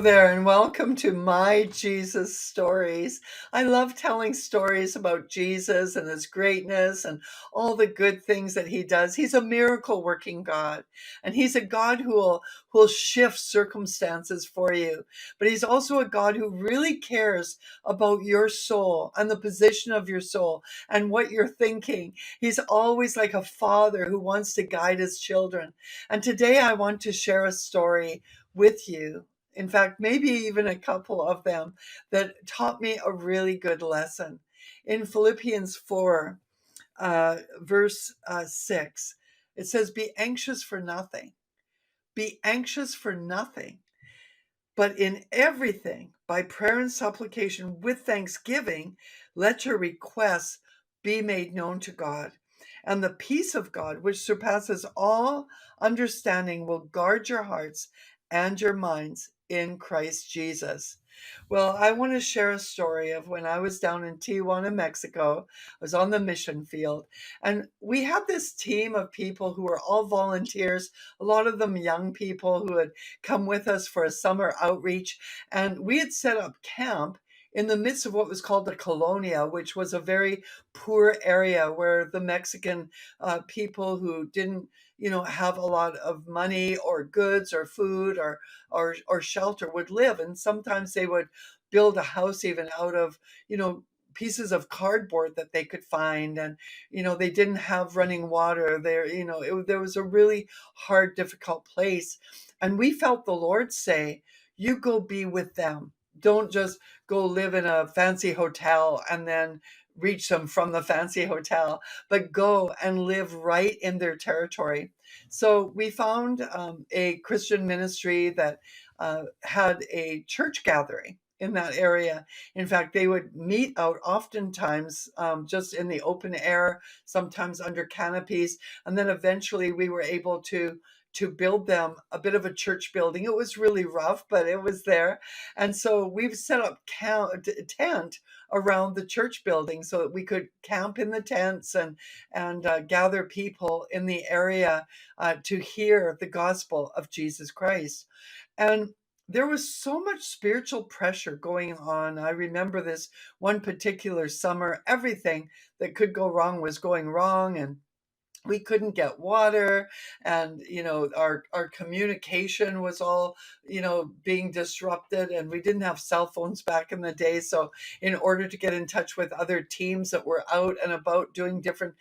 Hello there, and welcome to My Jesus Stories. I love telling stories about Jesus and his greatness and all the good things that he does. He's a miracle working God, and he's a God who will shift circumstances for you. But he's also a God who really cares about your soul and the position of your soul and what you're thinking. He's always like a father who wants to guide his children. And today I want to share a story with you. In fact, maybe even a couple of them that taught me a really good lesson. In Philippians 4, verse 6, it says, Be anxious for nothing. Be anxious for nothing, but in everything, by prayer and supplication with thanksgiving, let your requests be made known to God. And the peace of God, which surpasses all understanding, will guard your hearts and your minds in Christ Jesus. Well, I want to share a story of when I was down in Tijuana, Mexico. I was on the mission field, and we had this team of people who were all volunteers, a lot of them young people who had come with us for a summer outreach. And we had set up camp in the midst of what was called the colonia, which was a very poor area where the Mexican people who didn't have a lot of money or goods or food or shelter would live. And sometimes they would build a house even out of pieces of cardboard that they could find. And they didn't have running water there. There was a really hard, difficult place. And we felt the Lord say, you go be with them. Don't just go live in a fancy hotel and then reach them from the fancy hotel, but go and live right in their territory. So we found a Christian ministry that had a church gathering in that area. In fact, they would meet out oftentimes just in the open air, sometimes under canopies. And then eventually we were able to build them a bit of a church building. It was really rough, but it was there. And so we've set up tent around the church building so that we could camp in the tents and gather people in the area to hear the gospel of Jesus Christ. And there was so much spiritual pressure going on. I remember this one particular summer, everything that could go wrong was going wrong, and we couldn't get water, and our communication was all being disrupted, and we didn't have cell phones back in the day. So in order to get in touch with other teams that were out and about doing different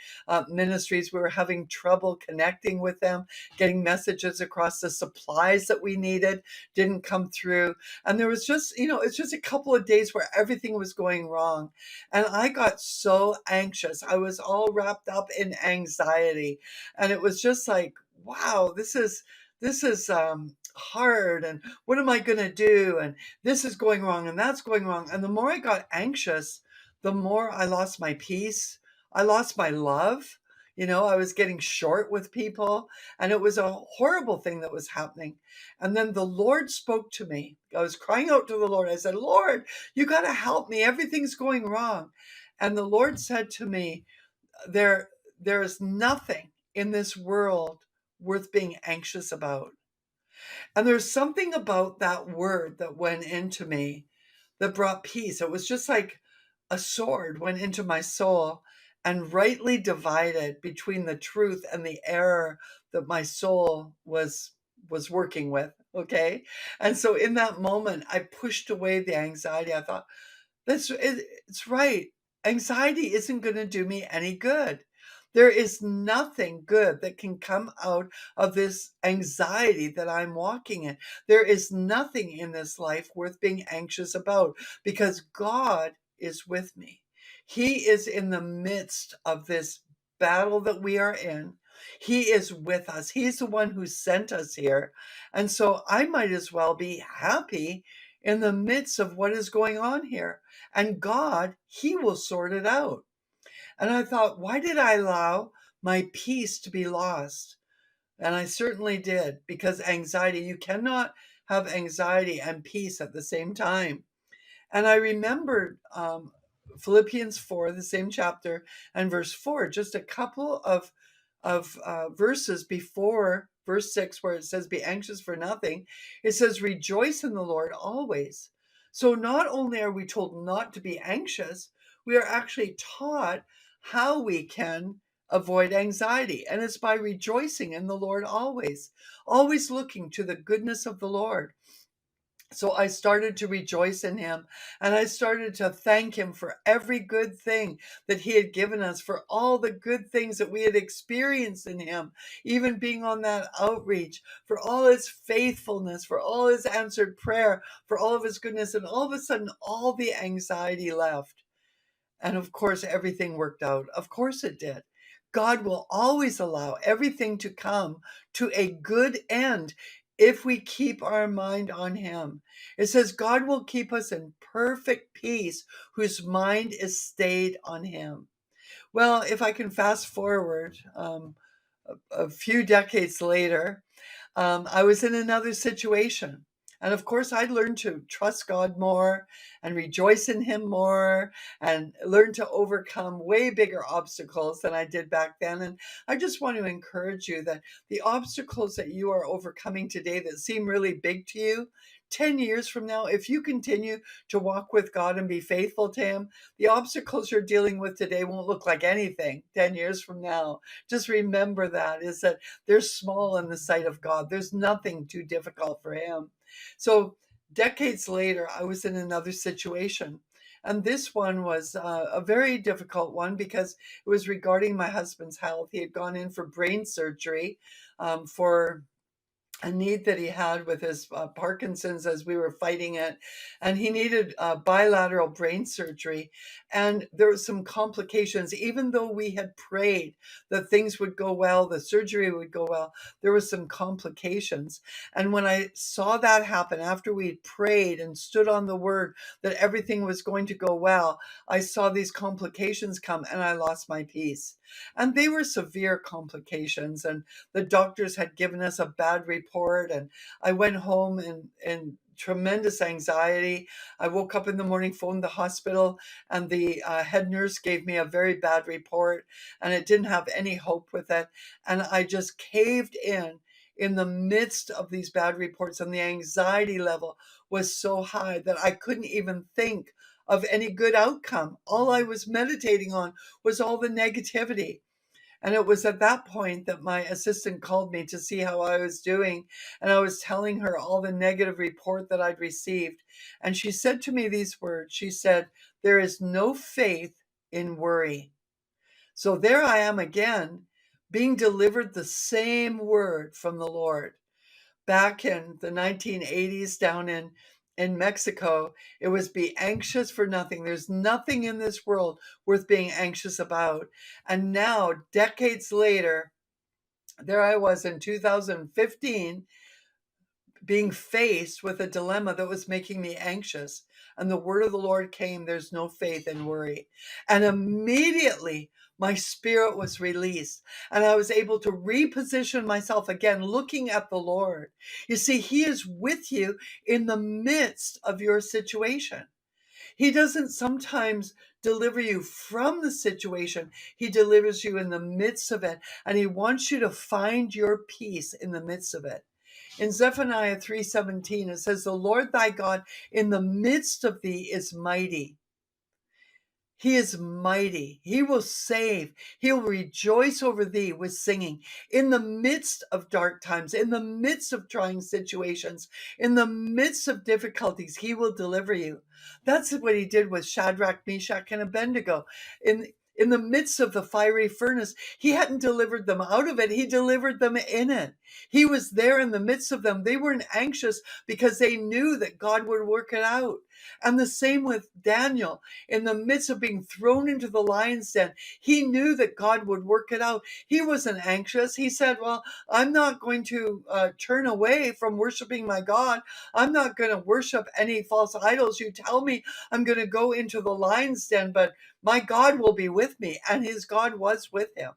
ministries, we were having trouble connecting with them, getting messages across. The supplies that we needed didn't come through, and there was just it's just a couple of days where everything was going wrong, and I got so anxious. I was all wrapped up in anxiety. And it was just like, wow, this is hard. And what am I going to do? And this is going wrong and that's going wrong. And the more I got anxious, the more I lost my peace. I lost my love. I was getting short with people, and it was a horrible thing that was happening. And then the Lord spoke to me. I was crying out to the Lord. I said, Lord, you got to help me. Everything's going wrong. And the Lord said to me, there is nothing in this world worth being anxious about. And there's something about that word that went into me that brought peace. It was just like a sword went into my soul and rightly divided between the truth and the error that my soul was working with. Okay. And so in that moment, I pushed away the anxiety. I thought, it's right. Anxiety isn't going to do me any good. There is nothing good that can come out of this anxiety that I'm walking in. There is nothing in this life worth being anxious about because God is with me. He is in the midst of this battle that we are in. He is with us. He's the one who sent us here. And so I might as well be happy in the midst of what is going on here. And God, He will sort it out. And I thought, why did I allow my peace to be lost? And I certainly did, because anxiety, you cannot have anxiety and peace at the same time. And I remembered Philippians 4, the same chapter, and verse 4, just a couple of verses before verse 6, where it says, be anxious for nothing, it says, rejoice in the Lord always. So not only are we told not to be anxious, we are actually taught how we can avoid anxiety. And it's by rejoicing in the Lord always, always looking to the goodness of the Lord. So I started to rejoice in him, and I started to thank him for every good thing that he had given us, for all the good things that we had experienced in him, even being on that outreach, for all his faithfulness, for all his answered prayer, for all of his goodness. And all of a sudden, all the anxiety left. And of course, everything worked out. Of course it did. God will always allow everything to come to a good end if we keep our mind on him. It says God will keep us in perfect peace whose mind is stayed on him. Well, if I can fast forward a few decades later, I was in another situation. And of course, I learned to trust God more and rejoice in him more and learn to overcome way bigger obstacles than I did back then. And I just want to encourage you that the obstacles that you are overcoming today that seem really big to you, 10 years from now, if you continue to walk with God and be faithful to him, the obstacles you're dealing with today won't look like anything 10 years from now. Just remember that, is that they're small in the sight of God. There's nothing too difficult for him. So decades later, I was in another situation. And this one was a very difficult one because it was regarding my husband's health. He had gone in for brain surgery for a need that he had with his Parkinson's as we were fighting it. And he needed bilateral brain surgery. And there were some complications. Even though we had prayed that things would go well, the surgery would go well, there were some complications. And when I saw that happen, after we had prayed and stood on the word that everything was going to go well, I saw these complications come and I lost my peace. And they were severe complications. And the doctors had given us a bad report, and I went home in tremendous anxiety. I woke up in the morning, phoned the hospital, and the head nurse gave me a very bad report, and it didn't have any hope with it. And I just caved in the midst of these bad reports, and the anxiety level was so high that I couldn't even think of any good outcome. All I was meditating on was all the negativity. And it was at that point that my assistant called me to see how I was doing. And I was telling her all the negative report that I'd received. And she said to me these words. She said, there is no faith in worry. So there I am again, being delivered the same word from the Lord. Back in the 1980s down in Mexico, it was be anxious for nothing. There's nothing in this world worth being anxious about. And now, decades later, there I was in 2015 being faced with a dilemma that was making me anxious. And the word of the Lord came, there's no faith in worry. And immediately my spirit was released and I was able to reposition myself again, looking at the Lord. You see, he is with you in the midst of your situation. He doesn't sometimes deliver you from the situation. He delivers you in the midst of it. And he wants you to find your peace in the midst of it. In Zephaniah 3:17, it says, the Lord thy God in the midst of thee is mighty. He is mighty. He will save. He'll rejoice over thee with singing. In the midst of dark times, in the midst of trying situations, in the midst of difficulties, he will deliver you. That's what he did with Shadrach, Meshach, and Abednego. In the midst of the fiery furnace, he hadn't delivered them out of it. He delivered them in it. He was there in the midst of them. They weren't anxious because they knew that God would work it out. And the same with Daniel. In the midst of being thrown into the lion's den, he knew that God would work it out. He wasn't anxious. He said, well, I'm not going to turn away from worshiping my God. I'm not going to worship any false idols. You tell me I'm going to go into the lion's den, but my God will be with me. And his God was with him.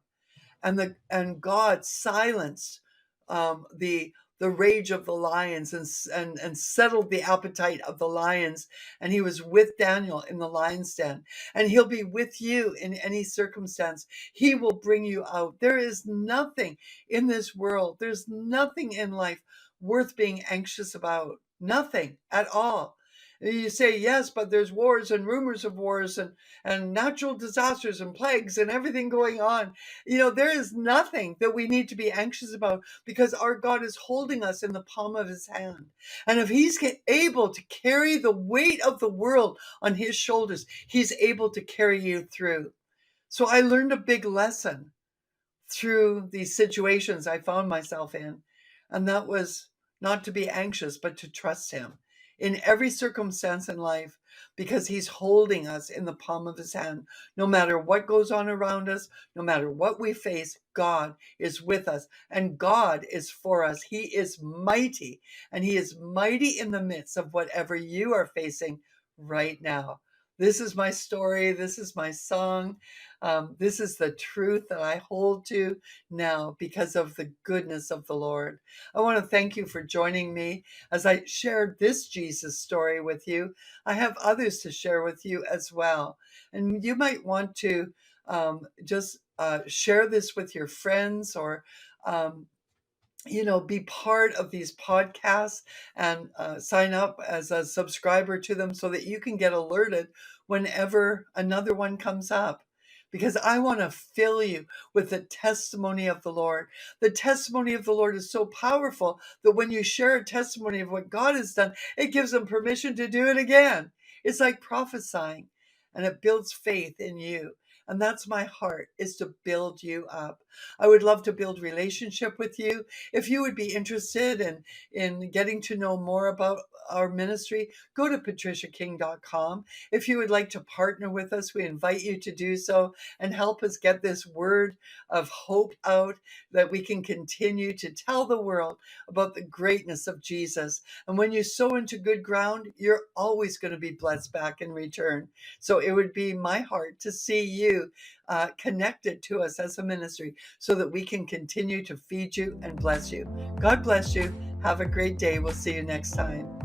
And God silenced the the rage of the lions and settled the appetite of the lions. And he was with Daniel in the lion's den. And he'll be with you in any circumstance. He will bring you out. There is nothing in this world, there's nothing in life worth being anxious about. Nothing at all. You say, yes, but there's wars and rumors of wars and natural disasters and plagues and everything going on. There is nothing that we need to be anxious about because our God is holding us in the palm of his hand. And if he's able to carry the weight of the world on his shoulders, he's able to carry you through. So I learned a big lesson through these situations I found myself in. And that was not to be anxious, but to trust him in every circumstance in life, because he's holding us in the palm of his hand. No matter what goes on around us, no matter what we face, God is with us and God is for us. He is mighty, and he is mighty in the midst of whatever you are facing right now. This is my story. This is my song. This is the truth that I hold to now because of the goodness of the Lord. I want to thank you for joining me as I shared this Jesus story with you. I have others to share with you as well. And you might want to just share this with your friends, or be part of these podcasts and sign up as a subscriber to them so that you can get alerted whenever another one comes up. Because I want to fill you with the testimony of the Lord. The testimony of the Lord is so powerful that when you share a testimony of what God has done, it gives them permission to do it again. It's like prophesying, and it builds faith in you. And that's my heart, is to build you up. I would love to build relationship with you. If you would be interested in getting to know more about our ministry, go to patricia-king.com. If you would like to partner with us, we invite you to do so and help us get this word of hope out, that we can continue to tell the world about the greatness of Jesus. And when you sow into good ground, you're always going to be blessed back in return. So it would be my heart to see you connected to us as a ministry so that we can continue to feed you and bless you. God bless you. Have a great day. We'll see you next time.